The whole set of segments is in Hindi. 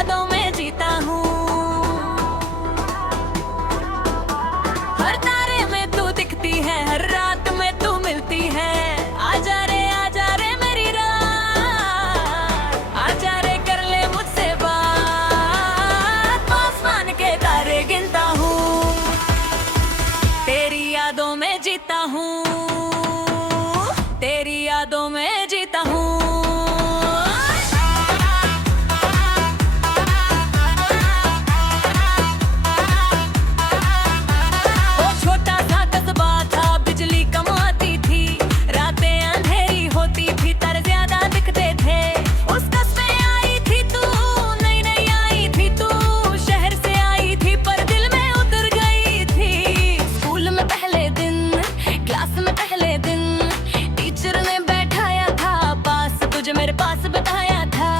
यादों में जीता हूँ। हर तारे में तू दिखती है, हर रात में तू मिलती है। आजा रे मेरी रात, आजा रे कर ले मुझसे बात। आसमान के तारे गिनता हूँ, तेरी यादों में जीता हूँ, तेरी यादों में जीता हूँ। मेरे पास बताया था,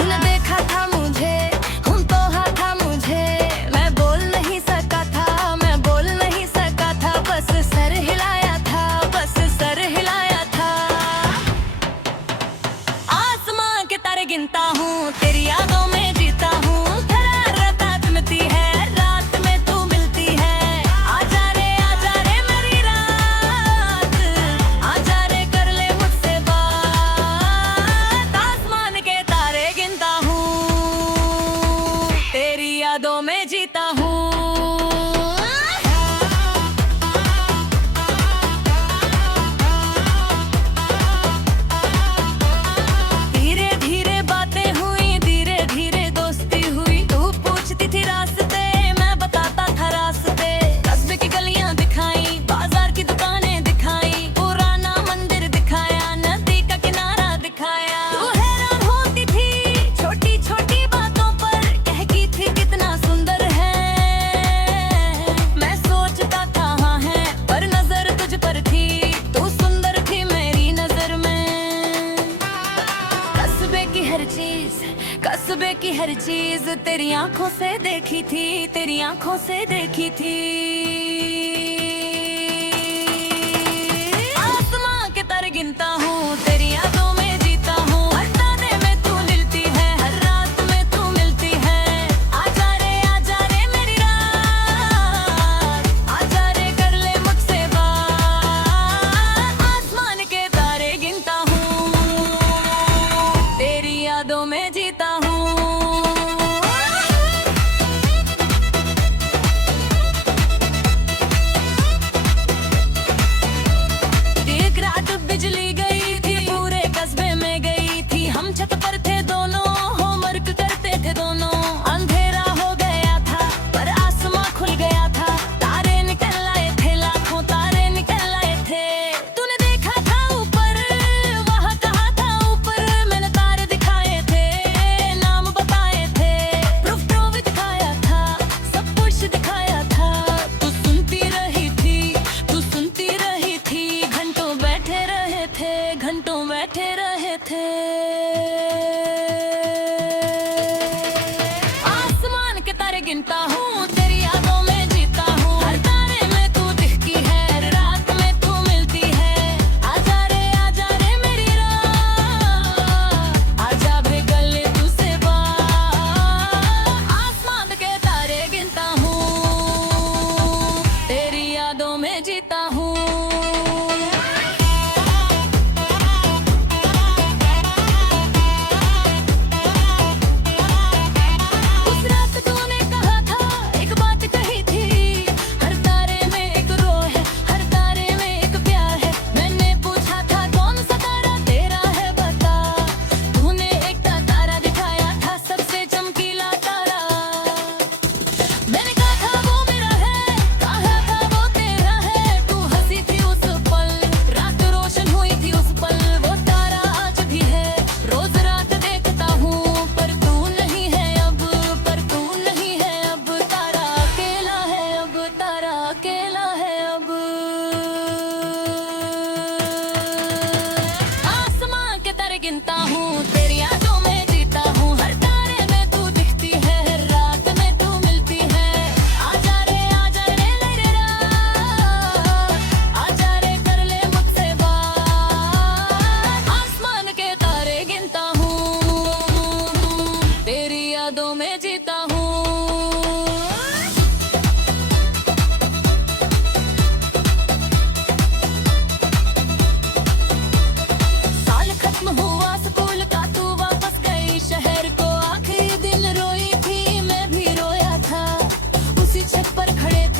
न देखा था मुझे, हम तो था मुझे। मैं बोल नहीं सका था, मैं बोल नहीं सका था, बस सर हिलाया था, बस सर हिलाया था। आसमां के तारे गिनता हूँ, तेरी यादों में जीता हूँ। रात मिलती है, रात में तू मिलती है। आजा रे मेरी रात, आजा रे कर ले मुझसे बात। आसमान के तारे गिनता हूँ, तेरी यादों में जीता हूँ। कस्बे की हर चीज तेरी आंखों से देखी थी, तेरी आंखों से देखी थी। आसमां के तारे गिनता हूँ, तेरी यादों में जीता हूँ। हर तारे में तू मिलती है, हर रात में तू मिलती है। आजा रे मेरी रात, आजा रे कर ले मुझसे बात। आसमान के तारे गिनता हूँ, तेरी यादों में जीता हूँ।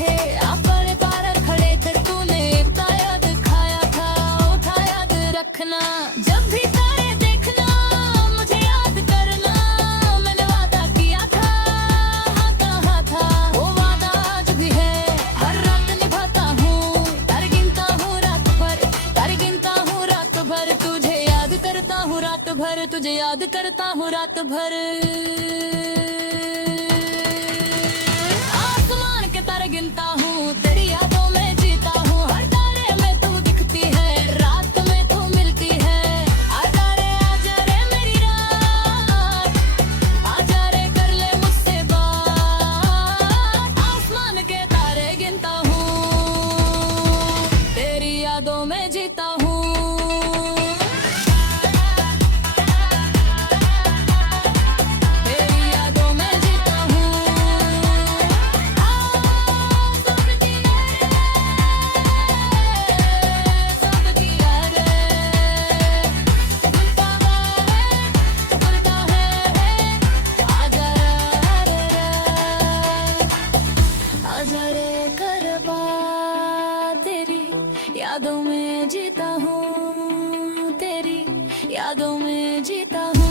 थे, अपने पार खड़े थे, तूने एकता याद खाया था, वो था याद रखना। जब भी तारे देखना मुझे याद करना, मैंने वादा किया था, हाँ कहा था, वो वादा आज भी है, हर रात निभाता हूँ, तारे गिनता हूँ रात भर, तारे गिनता हूँ रात भर, तुझे याद करता हूँ रात भर, तुझे याद करता हूँ रात भर। आसमान के तारे गिनता हूँ, तेरी यादों में जीता हूँ, हर तारे में तू दिखती है, रात में तू मिलती है। आजा रे मेरी रात, आजा रे कर ले मुझसे बात। आसमान के तारे गिनता हूँ, तेरी यादों में जीता हूँ। यादों में जीता हूँ, तेरी यादों में जीता हूँ।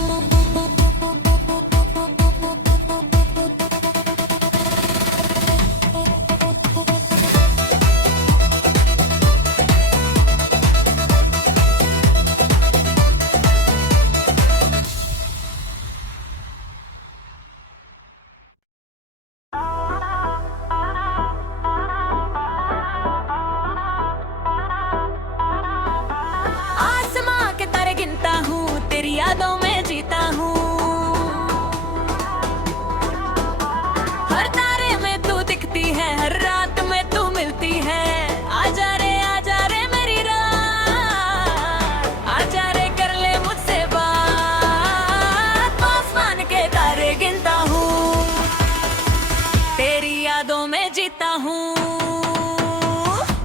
तेरी यादों में जीता हूँ, हर तारे में तू दिखती है, हर रात में तू मिलती है। आजा रे मेरी रात, आजा रे कर ले मुझसे बात। आसमान के तारे गिनता हूँ, तेरी यादों में जीता हूँ,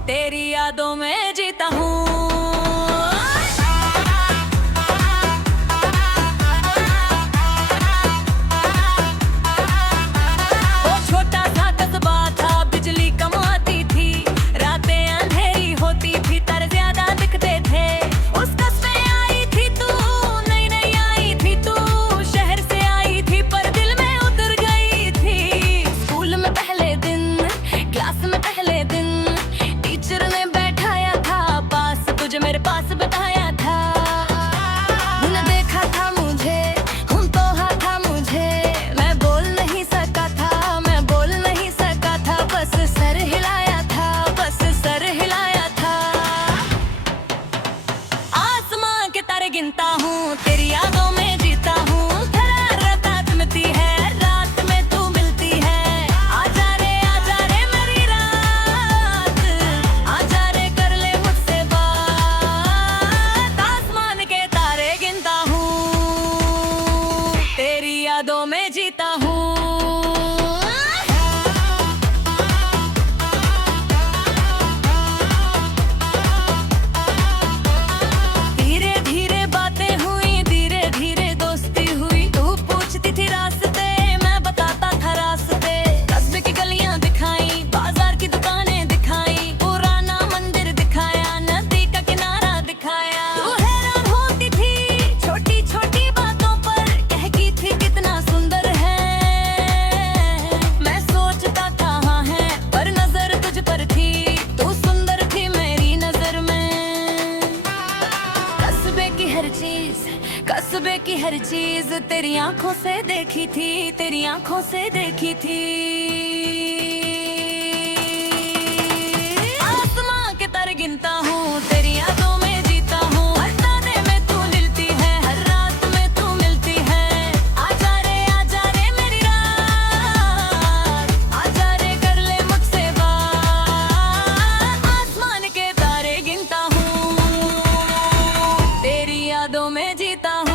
तेरी यादों में जीता हूँ। मेरे पास बताया था, तूने देखा था मुझे, हम तो हाँ था मुझे, मैं बोल नहीं सका था, मैं बोल नहीं सका था, बस सर हिलाया था, बस सर हिलाया था। आसमान के तारे गिनता हूँ, तेरी यादों में जीता हूँ, रात मिलती है, रात में तू मिलती है। आजा रे मेरी रात, आजा रे कर ले मुझसे बात। आसमान के तारे गिनता हूँ, तेरी यादों में जीता हूँ। धीरे धीरे बातें हुई, धीरे धीरे दोस्ती हुई, तू पूछती थी रास्ते, मैं बताता था रास्ते। कस्बे की गलियां दिखाई, बाजार की दुकानें दिखाई, पुराना मंदिर दिखाया, नदी का किनारा दिखाया। तू हैरान होती थी छोटी छोटी बातों पर, कहती थी कितना सुंदर है। मैं सोचता था हाँ है, पर नजर तुझ पर थी, तू सुंदर थी मेरी नजर में। कस्बे की हर चीज, कस्बे की हर चीज तेरी आंखों से देखी थी, तेरी आंखों से देखी थी। आसमान के तारे गिनता हूँ, तेरी यादों में जीता हूँ, हर तारे में तू मिलती है, हर रात में तू मिलती है। आजा रे मेरी रात, आजा रे कर ले मुझसे बात। आसमान के तारे गिनता हूँ, तेरी यादों में जीता हूँ।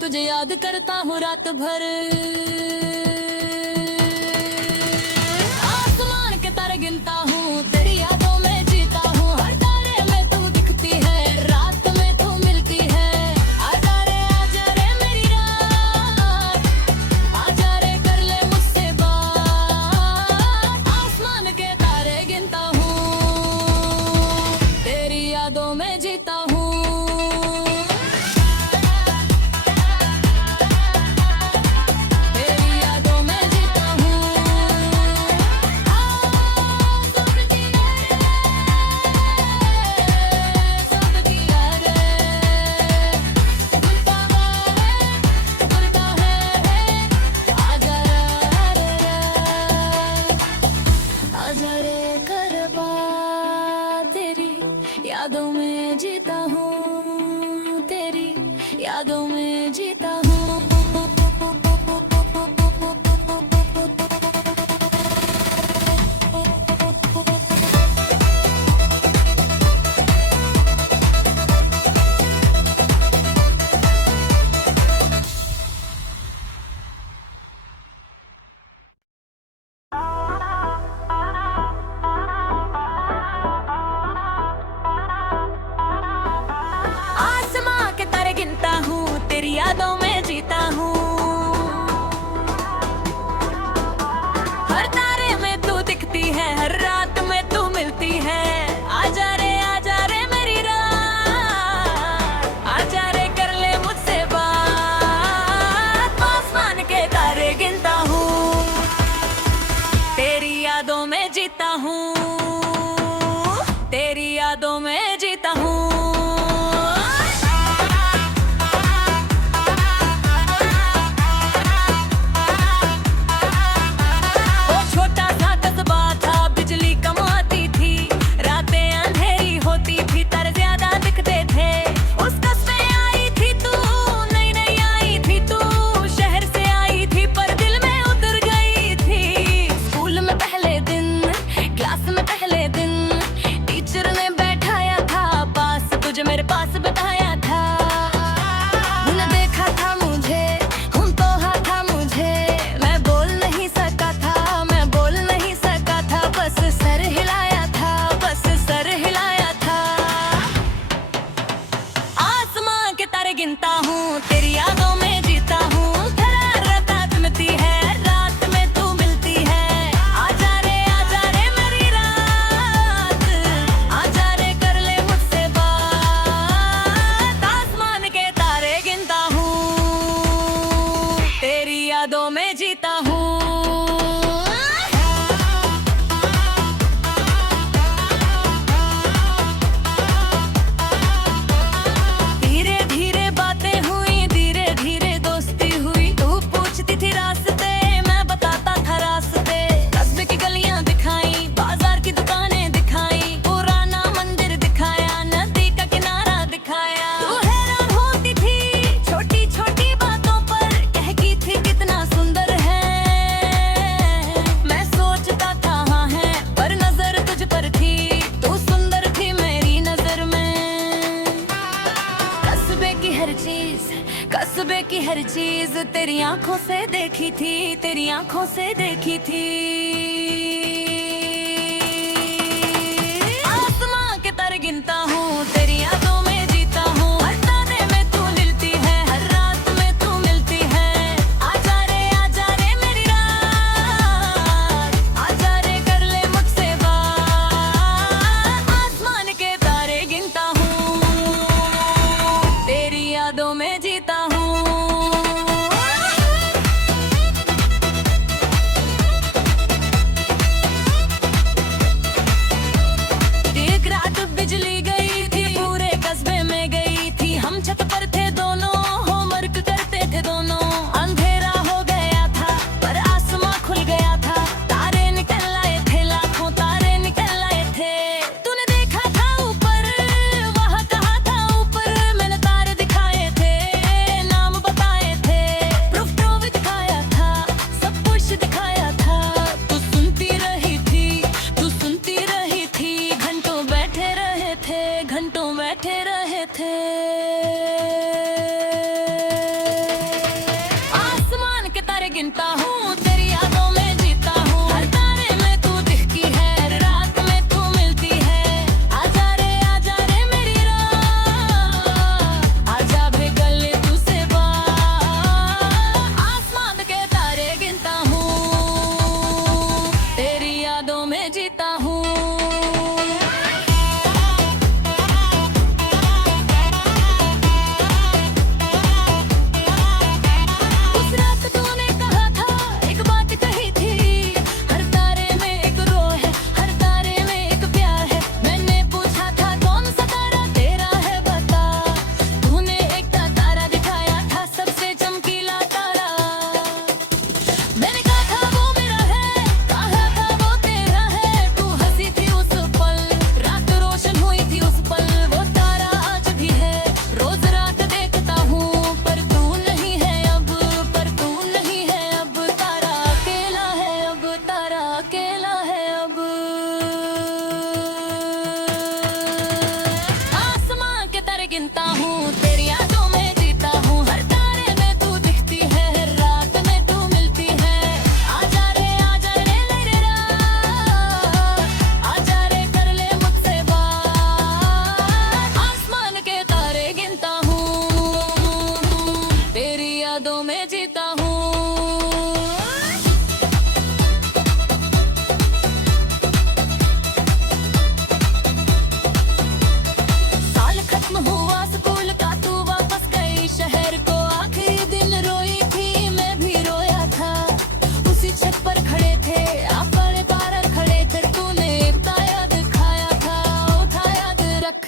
तुझे याद करता हूँ रात भर। आसमान के तारे गिनता हूँ, तेरी यादों में जीता हूँ। हर तारे में तू दिखती है, रात में तू मिलती है। आजा रे मेरी रात, आजा रे कर ले मुझसे बात। आसमान के तारे गिनता हूँ, तेरी यादों में जीता हूँ। यादों में जीता हूँ, तेरी यादों में जीता हूँ। तेरी यादों में जीता हूँ, हर तारे में तू दिखती है, हर रात में तू मिलती है। आजा रे मेरी रात, आजा रे कर ले मुझसे बात। आसमान के तारे गिनता हूँ, तेरी यादों में जीता हूँ, तेरी यादों में जीता हूँ। मेरे पास बताया था, तूने देखा था मुझे, तो था मुझे। मैं बोल नहीं सका था, मैं बोल नहीं सका था, बस सर हिलाया था, बस सर हिलाया था। आसमां के तारे गिनता हूँ, तेरी यादों में जीता हूँ। रात मिलती है, रात में तू मिलती है। आजा रे मेरी रात, आजा रे कर ले मुझसे बात। आसमान के तारे गिनता हूँ, तेरी यादों में जीता हूँ। कस्बे की हर चीज तेरी आंखों से देखी थी, तेरी आंखों से देखी थी। आसमां के तारे गिनता हूँ, तेरी यादों में जीता हूँ। हर तारे में तू मिलती है, हर रात में तू मिलती है। आजा रे मेरी रात, आजा रे कर ले मुझसे बात। आसमान के तारे गिनता हूँ, तेरी यादों में जीता हूँ। बिजली गई थी, पूरे कस्बे में गई थी। हम छत पर थे दोनों, होमवर्क करते थे दोनों। अंधेरा हो गया था पर आसमां खुल गया था। तारे निकल आए थे, लाखों तारे निकल आए थे। तूने देखा था ऊपर, वहाँ कहा था ऊपर। मैंने तारे दिखाए थे, नाम बताए थे। प्रूफ दिखाया था, सब कुछ दिखाया था। तू सुनती रही थी, तू सुनती रही थी। घंटों बैठे रहे थे, घंटों बैठे रहे थे।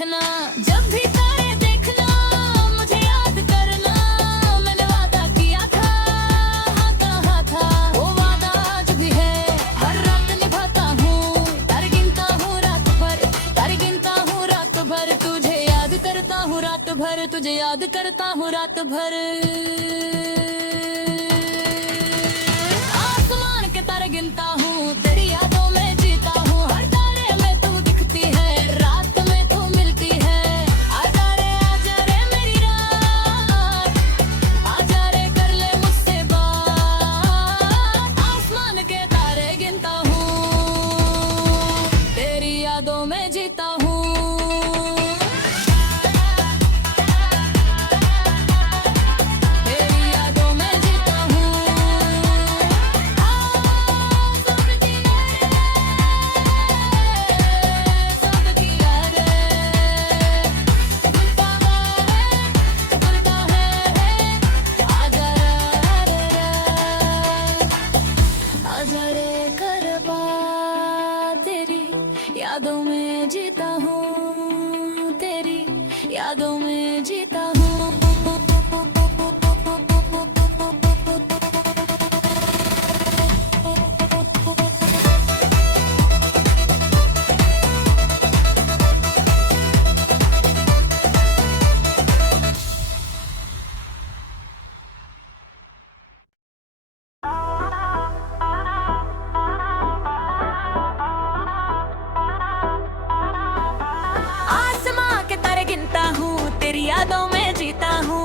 देखना, जब भी तारे देखना मुझे याद करना। मैंने वादा किया था, हाँ कहा था, वो वादा आज भी है, हर रात निभाता हूँ। तारे गिनता हूँ रात भर, तारे गिनता हूँ रात भर, तुझे याद करता हूँ रात भर, तुझे याद करता हूँ रात भर। आसमान के तारे गिनता हूँ, तेरी यादों में जीता हूँ। हर तारे में तू दिखती है, रात में तू मिलती है। आजा रे मेरी रात, आजा रे कर ले मुझसे बात। आसमान के तारे गिनता हूँ, तेरी यादों में जीता हूँ। यादों में जीता हूँ, तेरी यादों में जीता हूँ। आसमां के तारे गिनता हूँ, तेरी यादों में जीता हूँ।